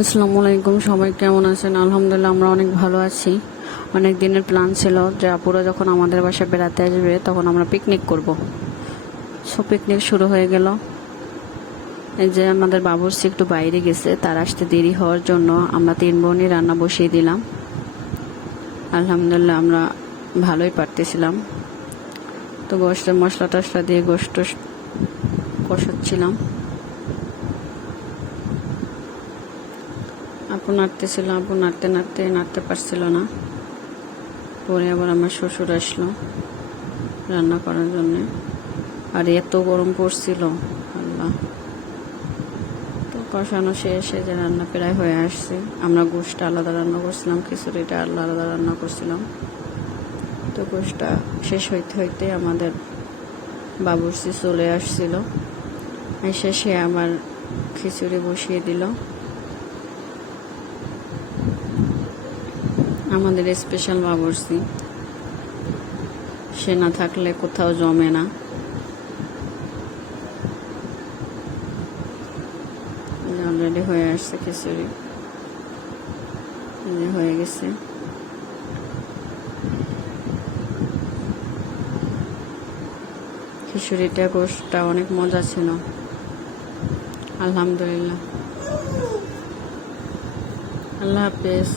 আসসালামু আলাইকুম, সবাই কেমন আছেন? আলহামদুলিল্লাহ আমরা অনেক ভালো আছি। অনেক দিনের প্ল্যান ছিল যে আপুরা যখন আমাদের বাসায় বেড়াতে আসবে তখন আমরা পিকনিক করব। সো পিকনিক শুরু হয়ে গেল। এই যে আমাদের বাবুর্চি একটু বাইরে গেছে, তার আসতে দেরি হওয়ার জন্য আমরা 3 বোনই রান্না বসিয়ে দিলাম। আলহামদুলিল্লাহ আমরা ভালোই পারতেছিলাম। তো গোশতের মশলা টশলা দিয়ে গোশত কষাচ্ছিলাম। আপু নাড়তেছিল, আপু নাড়তে পারছিল না। পরে আবার আমার শ্বশুর আসলো রান্না করার জন্যে। আর এত গরম পড়ছিল, আল্লাহ। তো কষানো শেষে যে রান্না প্রায় হয়ে আসছে। আমরা গোশটা আলাদা রান্না করছিলাম, খিচুড়িটা আলাদা রান্না করছিলাম। তো গোশটা শেষ হইতে হইতে আমাদের বাবুর্চি চলে আসছিল। এসে সে আমার খিচুড়ি বসিয়ে দিল। আমাদের স্পেশাল বাবুর্চি, সে না থাকলে কোথাও জমে না। অলরেডি হয়ে আসছে খিচুড়ি, হয়ে গেছে। খিচুড়িটা গোশটা অনেক মজা ছিল, আলহামদুলিল্লাহ। আল্লাহ হাফেজ।